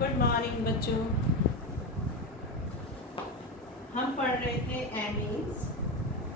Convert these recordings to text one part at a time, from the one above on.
Good morning बच्चों। हम पढ़ रहे थे एमीन्स।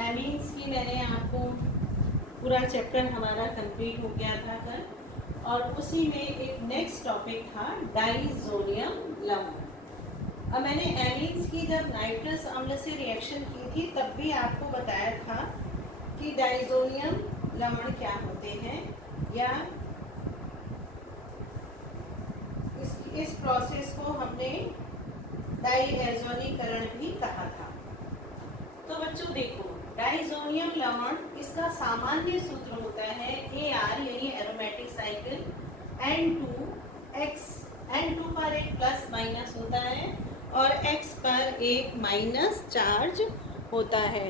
एमीन्स की मैंने आपको पूरा चैप्टर हमारा कंप्लीट हो गया था कल, और उसी में एक नेक्स्ट टॉपिक था डाइज़ोनियम लवण। अब मैंने एमीन्स की जब नाइट्रस अम्ल से रिएक्शन की थी तब भी आपको बताया था कि डाइज़ोनियम लवण क्या होते हैं, या इस प्रोसेस को हमने डाइएज़ोनीकरण भी कहा था। तो बच्चों देखो, डाइज़ोनियम लवण इसका सामान्य सूत्र होता है AR यानी एरोमेटिक साइकिल N2X। N2 पर एक प्लस माइनस होता है और X पर एक माइनस चार्ज होता है।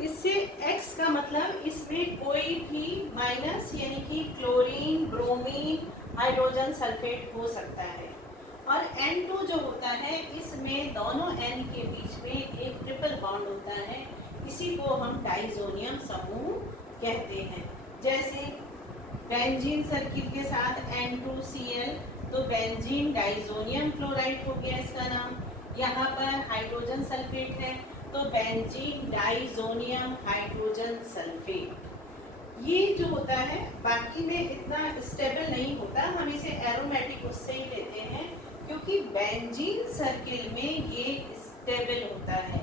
इससे X का मतलब इसमें कोई भी माइनस यानी कि क्लोरीन, ब्रोमीन, हाइड्रोजन सल्फेट हो सकता है। और N2 जो होता है इसमें दोनों N के बीच में एक ट्रिपल बॉन्ड होता है, इसी को हम डाइज़ोनियम समूह कहते हैं। जैसे बेंजीन सर्किल के साथ N2Cl, तो बेंजीन डाइज़ोनियम क्लोराइड हो गया इसका नाम। यहाँ पर हाइड्रोजन सल्फेट है तो बेंजीन डाइज़ोनियम हाइड्रोजन सल्फेट। ये जो होता है बाकी में इतना स्टेबल नहीं होता, हम इसे एरोमेटिक उससे ही लेते हैं क्योंकि बेंजीन सर्किल में ये स्टेबल होता है,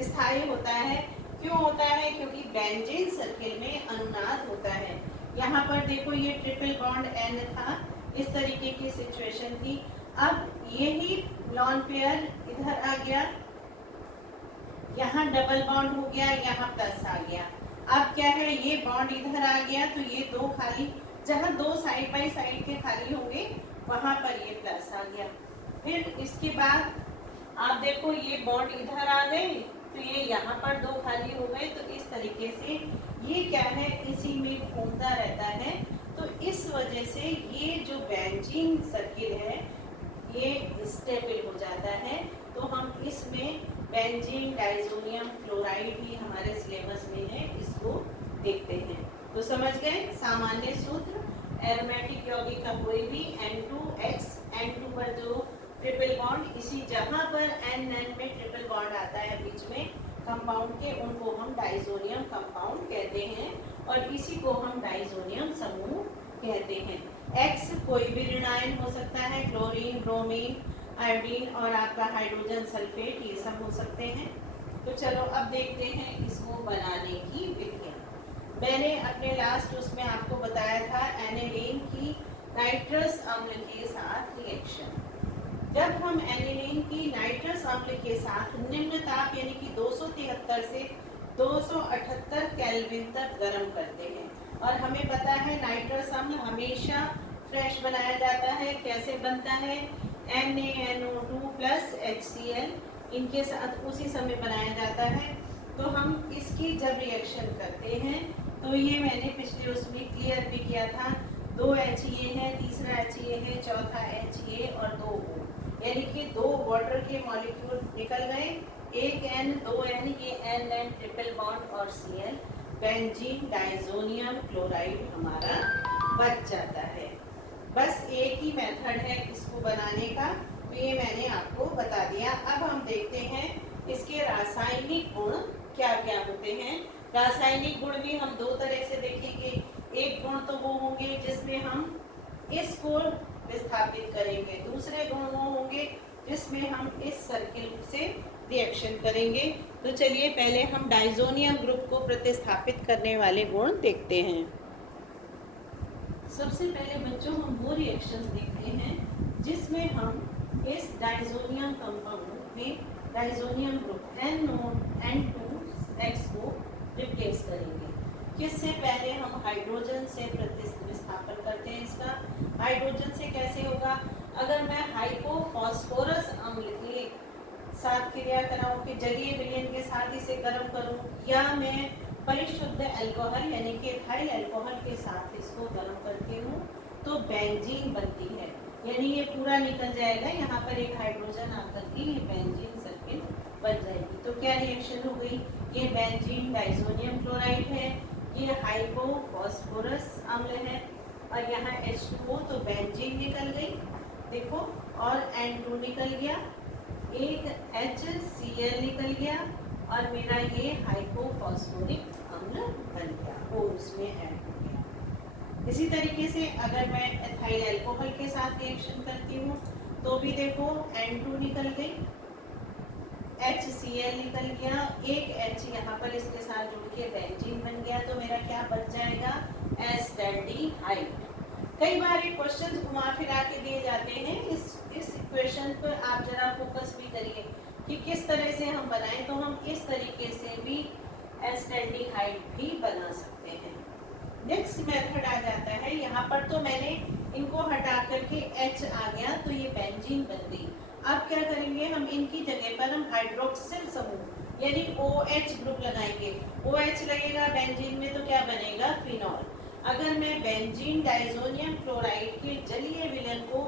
स्थायी होता है। क्यों होता है? क्योंकि बेंजीन सर्किल में अनुनाद होता है। यहाँ पर देखो ये ट्रिपल बॉन्ड N था, इस तरीके की सिचुएशन थी। अब यही लॉन पेयर इधर आ गया, यहाँ डबल बॉन्ड हो गया, यहाँ प्लस आ गया। अब क्या है, ये बॉन्ड इधर आ गया तो ये दो खाली, जहाँ दो साइड बाई साइड के खाली होंगे वहां पर ये प्लस आ गया। फिर इसके बाद आप देखो ये बॉन्ड इधर आ गए तो ये यहाँ पर दो खाली हो गए। तो इस तरीके से ये क्या है, इसी में घूमता रहता है। तो इस वजह से ये जो बेंजीन सर्किल है ये स्टेबल हो जाता है। तो हम इसमें बेंजीन डाइज़ोनियम क्लोराइड भी हमारे सिलेबस में है, इसको देखते हैं। तो समझ गए सामान्य सूत्र, एरोमेटिक यौगिक का कोई भी N2X, N2 पर जो ट्रिपल बॉन्ड, इसी जहां पर N में ट्रिपल बॉन्ड आता है बीच में कंपाउंड के, उनको हम डाइज़ोनियम कंपाउंड कहते हैं और इसी को हम डाइज़ोनियम समूह कहते हैं। X कोई भी ऋण आयन हो सकता है, क्लोरीन, ब्रोमीन, आयोडीन और आपका हाइड्रोजन सल्फेट, ये सब हो सकते हैं। तो चलो अब देखते हैं इसको बनाने की विधियाँ। मैंने अपने लास्ट उसमें आपको बताया था एनिलीन की नाइट्रस अम्ल के साथ रिएक्शन। जब हम एनिलीन की नाइट्रस अम्ल के साथ निम्न ताप यानी कि 273 से 278 केल्विन तक गर्म करते हैं, और हमें पता है नाइट्रस अम्ल हमेशा फ्रेश बनाया जाता है। कैसे बनता है? NaNO2 प्लस HCl, इनके साथ उसी समय बनाया जाता है। तो हम इसकी जब रिएक्शन करते हैं तो ये मैंने पिछले उसमें क्लियर भी किया था, 2 HA है, तीसरा HA है, चौथा HA और 2 O, यानी कि 2 वाटर के मॉलिक्यूल निकल गए, एक N, 2 N, ये N ट्रिपल बॉन्ड और Cl, बेंजीन डाइज़ोनियम क्लोराइड हमारा बच जाता है। बस एक ही मेथड है इसको बनाने का, तो ये मैंने आपको बता दिया। अब हम देखते हैं इसके रासायनिक गुण क्या क्या होते हैं। रासायनिक गुण भी हम दो तरह से देखेंगे। एक गुण तो वो होंगे जिसमें हम इसको विस्थापित करेंगे, दूसरे गुण वो होंगे जिसमें हम इस सर्किल से रिएक्शन करेंगे। तो चलिए पहले हम डाइज़ोनियम ग्रुप को प्रतिस्थापित करने वाले गुण देखते हैं। सबसे पहले बच्चों हम वो रिएक्शंस देखते हैं जिसमें हम इस डाइज़ोनियम कंपाउंड में डाइज़ोनियम ग्रुप N2X को रिप्लेस करेंगे। किससे? पहले हम हाइड्रोजन से प्रतिस्थापन करते हैं इसका। हाइड्रोजन से कैसे होगा? अगर मैं हाइपोफॉस्फोरस अम्ल के साथ क्रिया कराऊं कि जलीय विलयन के साथ इसे गर्म करूं, या मैं परिशुद्ध अल्कोहल यानी कि इथाइल अल्कोहल के साथ इसको गर्म करती हूँ, तो बेंजीन बनती है, यानी ये पूरा निकल जाएगा। यहाँ पर एक हाइड्रोजन आकर के ये बेंजीन सर्किल बन जाएगी। तो क्या रिएक्शन हो गई? ये बेंजीन डाइज़ोनियम क्लोराइड है, ये हाइपोफॉस्फोरस अम्ल है, और यहाँ H2O, तो बेंजीन निकल गई देखो, और N2 निकल गया, एक HCl निकल गया और मेरा ये हाइपोफॉस्फोरिक अम्ल बन गया, वो उसमें ऐड हो गया। इसी तरीके से अगर मैं एथाइल अल्कोहल के साथ रिएक्शन करती हूँ तो भी देखो N2 निकल गई, HCl निकल गया, एक H यहाँ पर इसके साथ जुड़ के बेंजीन बन गया, तो मेरा क्या बच जाएगा, एस्टैल्डिहाइड। कई बार ये क्वेश्चन घुमा फिरा के दिए जाते हैं, इस इक्वेशन पर आप जरा फोकस भी करिए कि किस तरह से हम बनाएं, तो हम इस तरीके से भी एस्टैल्डिहाइड भी बना सकते हैं। नेक्स्ट मेथड आ जाता है, यहाँ पर तो मैंने इनको हटा करके H आ गया तो ये बेंजीन बन गई। अब क्या करेंगे, हम इनकी जगह पर हम हाइड्रोक्सिल समूह यानी OH ग्रुप लगाएंगे। OH लगेगा बेंजीन में तो क्या बनेगा, फिनॉल। अगर मैं बेंजीन डाइजोनियम क्लोराइड के जलीय विलयन को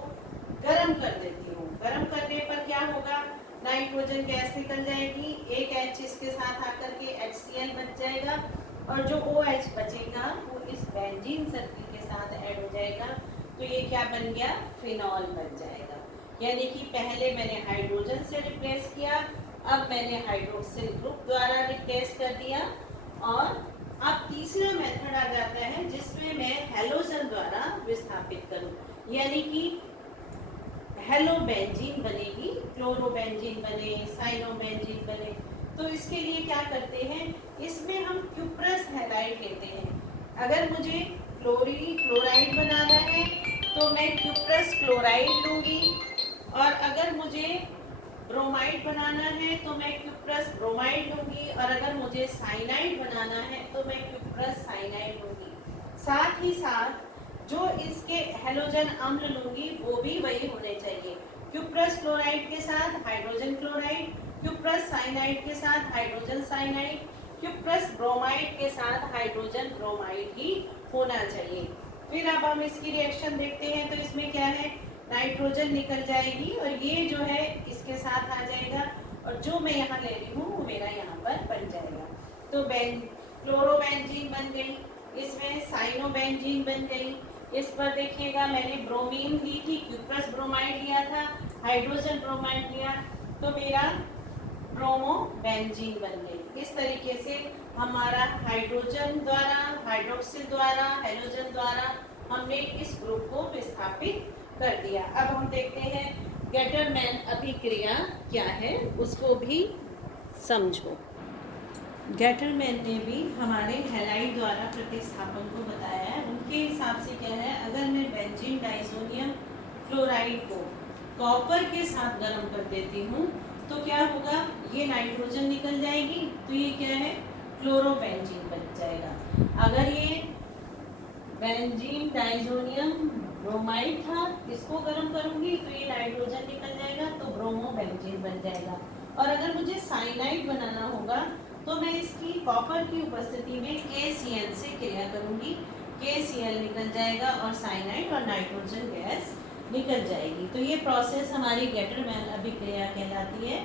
गर्म कर देती हूँ, गर्म करने पर क्या होगा, नाइट्रोजन गैस निकल जाएगी, एक H इसके साथ आकर के HCl बच जाएगा और जो OH बचेगा वो इस बेंजीन सर्किल के साथ ऐड हो जाएगा, तो ये क्या बन गया, फिनॉल बन जाएगा। यानी कि पहले मैंने हाइड्रोजन से रिप्लेस किया, अब मैंने हाइड्रोक्सिल ग्रुप द्वारा रिप्लेस कर दिया, और अब तीसरा मेथड आ जाता है जिसमें मैं हैलोजन द्वारा विस्थापित करूं, यानी कि हेलोबेंजीन बनेगी, क्लोरोबेंजीन बने, साइनोबेंजीन बने। तो इसके लिए क्या करते हैं, इसमें हम क्यूप्रस हैलाइड लेते हैं। अगर मुझे क्लोराइड बनाना है तो मैं क्यूप्रस क्लोराइड लूंगी, और अगर मुझे ब्रोमाइड बनाना है तो मैं क्यूप्रस ब्रोमाइड लूंगी, और अगर मुझे साइनाइड बनाना है तो मैं क्यूप्रस साइनाइड लूंगी। साथ ही साथ जो इसके हैलोजन अम्ल लूंगी वो भी वही होने चाहिए, क्यूप्रस क्लोराइड के साथ हाइड्रोजन क्लोराइड, क्यूप्रस साइनाइड के साथ हाइड्रोजन साइनाइड, क्यूप्रस ब्रोमाइड के साथ हाइड्रोजन ब्रोमाइड ही होना चाहिए। फिर अब हम इसकी रिएक्शन देखते हैं, तो इसमें क्या है, नाइट्रोजन निकल जाएगी और ये जो है इसके साथ आ जाएगा, और जो मैं यहाँ ले रही हूँ वो मेरा यहाँ पर बन जाएगा। तो क्लोरोबेंजीन बन गई, इसमें साइनोबेंजीन बन गई। इस पर देखिएगा मैंने ब्रोमीन ली थी, क्यूप्रस ब्रोमाइड लिया था, हाइड्रोजन ब्रोमाइड लिया, तो मेरा ब्रोमोबेंजीन बन गई। इस तरीके से हमारा हाइड्रोजन द्वारा, हाइड्रोक्सिल द्वारा, हैलोजन द्वारा हमने इस ग्रुप को विस्थापित कर दिया। अब हम देखते हैं गेटरमैन अभिक्रिया क्या है, उसको भी समझो। गेटरमैन ने भी हमारे हैलाइड द्वारा प्रतिस्थापन को बताया है। उनके हिसाब से क्या है, अगर मैं बेंजीन डाइजोनियम क्लोराइड को कॉपर के साथ गर्म कर देती हूँ तो क्या होगा, ये नाइट्रोजन निकल जाएगी, तो ये क्या है, क्लोरोबेंजीन बन जाएगा। अगर ये बेंजीन डाइजोनियम ब्रोमाइड था, इसको गर्म करूंगी तो ये नाइट्रोजन निकल जाएगा, तो ब्रोमोबेंजीन बन जाएगा। और अगर मुझे साइनाइड बनाना होगा तो मैं इसकी कॉपर की उपस्थिति में KCl से क्रिया करूंगी, KCl निकल जाएगा और साइनाइड और नाइट्रोजन गैस निकल जाएगी। तो ये प्रोसेस हमारी गेटरमैन अभिक्रिया कहलाती है।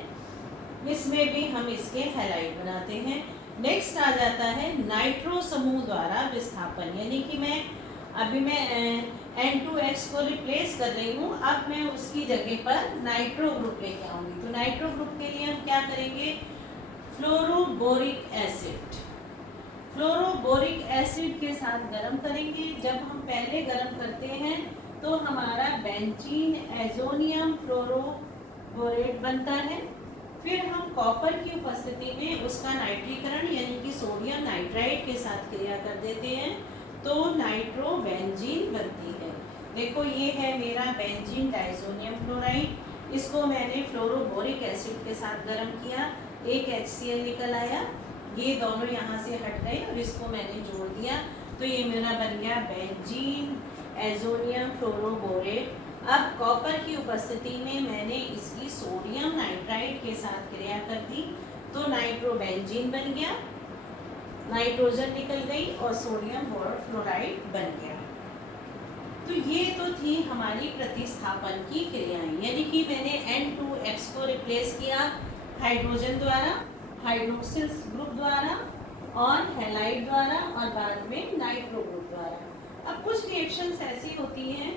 इसमें भी हम इसके हैलाइड बनाते हैं। नेक्स्ट आ जाता है नाइट्रो समूह द्वारा विस्थापन, यानी कि मैं N2X को रिप्लेस कर रही हूँ, अब मैं उसकी जगह पर नाइट्रो ग्रुप लेके आऊंगी। तो नाइट्रो ग्रुप के लिए हम क्या करेंगे, फ्लोरोबोरिक एसिड, फ्लोरोबोरिक एसिड के साथ गर्म करेंगे। जब हम पहले गर्म करते हैं तो हमारा बेंजीन एजोनियम फ्लोरोबोरेट बनता है, फिर हम कॉपर की उपस्थिति में उसका नाइट्रीकरण यानी कि सोडियम नाइट्राइड के साथ क्रिया कर देते हैं, तो नाइट्रोबेंजीन बनती है। देखो ये है मेरा बेंजीन डाइजोनियम क्लोराइड, इसको मैंने फ्लोरोबोरिक एसिड के साथ गर्म किया, एक HCl निकल आया, ये दोनों यहाँ से हट गए और इसको मैंने जोड़ दिया, तो ये मेरा बन गया बेंजीन एजोनियम फ्लोरोबोरेट। अब कॉपर की उपस्थिति में मैंने इसकी सोडियम नाइट्राइड के साथ क्रिया कर दी, तो नाइट्रोबेंजीन बन गया, नाइट्रोजन निकल गई और सोडियम फ्लोराइड बन गया। तो ये तो थी हमारी प्रतिस्थापन की क्रियाएं, यानी कि मैंने N2X को रिप्लेस किया हाइड्रोजन द्वारा, हाइड्रोक्सिल ग्रुप द्वारा और हैलाइड द्वारा और बाद में नाइट्रो ग्रुप द्वारा। अब कुछ रिएक्शंस ऐसी होती हैं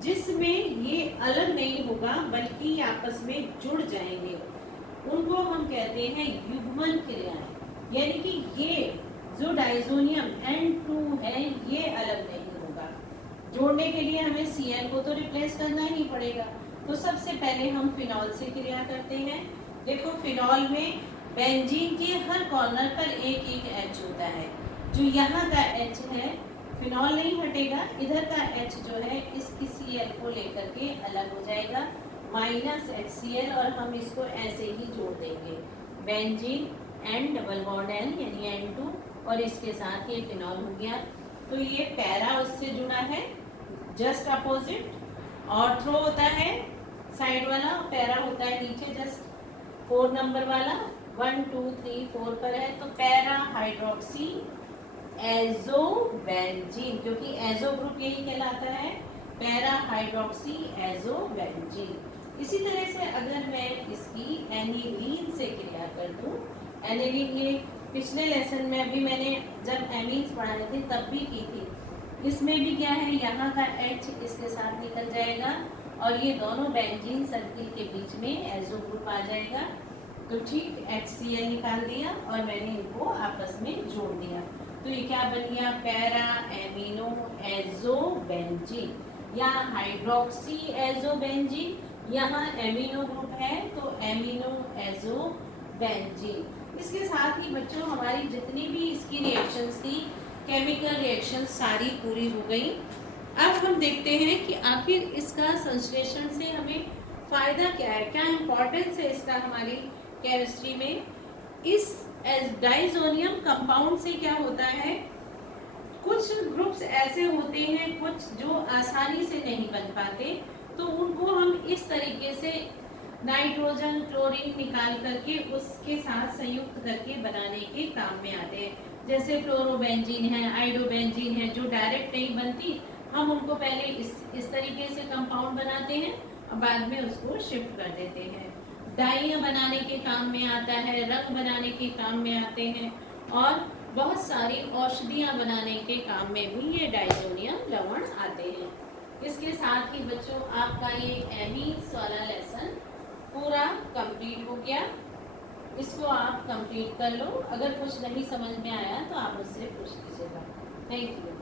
जिसमें ये अलग नहीं होगा बल्कि आपस में जुड़ जाएंगे, उनको हम कहते हैं युग्मन क्रियाएं। यानी कि ये जो डाइजोनियम N2 है ये अलग नहीं होगा। जोड़ने के लिए हमें Cl को तो रिप्लेस करना ही पड़ेगा। तो सबसे पहले हम फिनॉल से क्रिया करते हैं। देखो फिनॉल में बेंजीन के हर कॉर्नर पर एक एक H होता है। जो यहाँ का H है फिनॉल नहीं हटेगा, इधर का H जो है इसकी Cl को लेकर के अलग हो जाएगा माइनस HCl, और हम इसको ऐसे ही जोड़ देंगे benzene N double bond N यानी N2 और इसके साथ ये फिनॉल हो गया। तो ये पैरा उससे जुड़ा है जस्ट अपोजिट, ऑर्थो होता है साइड वाला, पैरा होता है नीचे जस्ट 4 नंबर वाला, 1 2 3 4 पर है। तो पैरा हाइड्रोक्सी एजोबेंजीन, क्योंकि एजो ग्रुप यही कहलाता है, पैरा हाइड्रोक्सी एजोबेंजीन। इसी तरह से अगर मैं इसकी एनिलीन से क्रिया कर दूं, एनिलीन ये पिछले लेसन में अभी मैंने जब एमीन्स पढ़ाए थे तब भी की थी। इसमें भी क्या है, यहाँ का H इसके साथ निकल जाएगा और ये दोनों बेंजीन सर्किल के बीच में एजो ग्रुप आ जाएगा। तो ठीक HCl निकाल दिया और मैंने इनको आपस में जोड़ दिया। तो ये क्या बन गया, पैरा एमिनो एजोबेंजीन या हाइड्रोक्सी एजोबेंजीन। यहाँ एमिनो ग्रुप है तो एमिनो एजोबेंजीन। इसके साथ ही बच्चों हमारी जितनी भी इसकी रिएक्शंस थी, केमिकल रिएक्शन सारी पूरी हो गई। अब हम देखते हैं कि आखिर इसका संश्लेषण से हमें फायदा क्या है, क्या इम्पोर्टेंस है इसका हमारी केमिस्ट्री में। इस डाइजोनियम कंपाउंड से क्या होता है, कुछ ग्रुप्स ऐसे होते हैं कुछ जो आसानी से नहीं बन पाते, तो उनको हम इस तरीके से नाइट्रोजन क्लोरीन निकाल करके उसके साथ संयुक्त करके बनाने के काम में आते हैं। जैसे फ्लोरोबेंजीन है, आइडोबेंजीन है, जो डायरेक्ट नहीं बनती, हम उनको पहले इस तरीके से कंपाउंड बनाते हैं और बाद में उसको शिफ्ट कर देते हैं। डाइयाँ बनाने के काम में आता है, रंग बनाने के काम में आते हैं और बहुत सारी औषधियाँ बनाने के काम में भी ये डाइजोनियम लवण आते हैं। इसके साथ ही बच्चों आपका ये एमीन्स वाला लेसन पूरा कंप्लीट हो गया। इसको आप कंप्लीट कर लो। अगर कुछ नहीं समझ में आया तो आप मुझसे पूछ लीजिएगा। Thank you.